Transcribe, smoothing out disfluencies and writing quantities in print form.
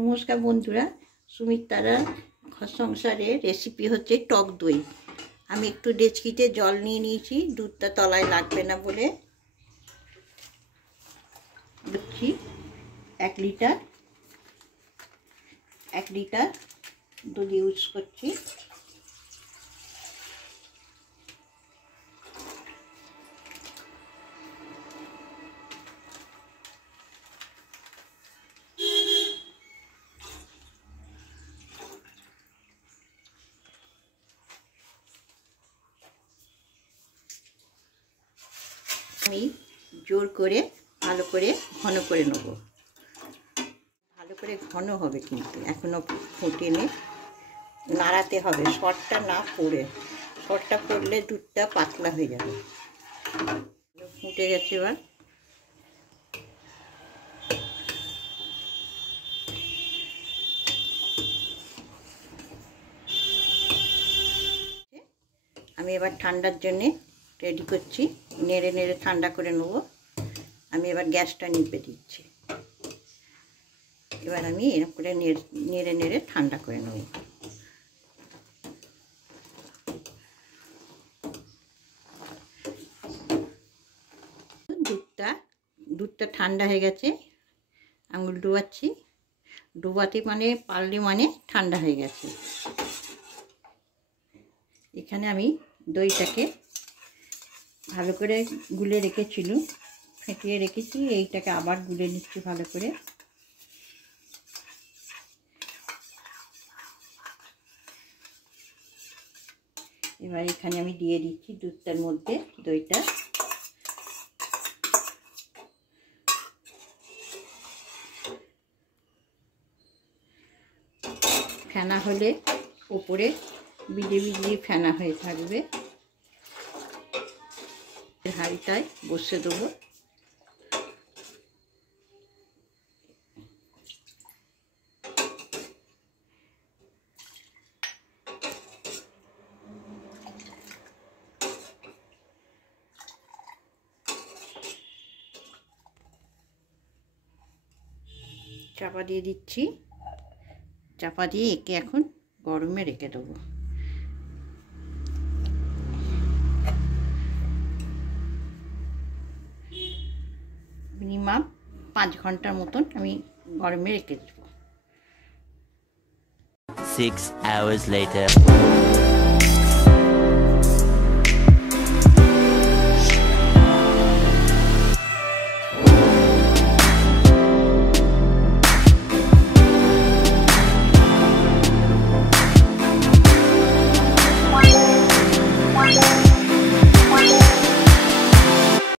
নমস্কার বন্ধুরা, সুমিত্রার ঘর সংসারের রেসিপি হচ্ছে টক দই। আমি একটু ডেচকিতে জল নিয়ে নিয়েছি, দুধটা তলায় লাগবে না বলে। দিচ্ছি 1 লিটার দুধ ইউজ করছি। আমি জোর করে ভালো করে ঘন করে নেব। ভালো করে ঘন হবে, কিন্তু এখনো ফুটেনি, নাড়াতে হবে। শর্টটা না পড়ে, শর্টটা পড়লে দুধটা পাতলা হয়ে যাবে। ফুটে গেছে। এবার আমি ঠান্ডার জন্যে রেডি করছি, নেড়ে নেড়ে ঠান্ডা করে নেব। আমি এবার গ্যাসটা নিভে দিচ্ছি। এবার আমি এরকম করে নেড়ে নেড়ে ঠান্ডা করে নেব। দুধটা ঠান্ডা হয়ে গেছে। আঙুল ডুবাচ্ছি, ডুবাতে মানে পারলে মানে ঠান্ডা হয়ে গেছে। এখানে আমি দইটাকে ভালো করে গুলে রেখেছিল, ফেটিয়ে রেখেছি। এইটাকে আবার গুলে নিচ্ছি ভালো করে। এবার এখানে আমি দিয়ে দিচ্ছি দুধটার মধ্যে দইটা। ফেনা হলে ওপরে বিজে বিজে ফেনা হয়ে থাকবে। হাঁড়িটায় বসে দেবো। চাপা দিয়ে দিচ্ছি। চাপা দিয়ে একে এখন গরমে রেখে দেবো। মিনিমাম 5 ঘন্টার মতন আমি গরমে রেখে দেবো। 6 hours later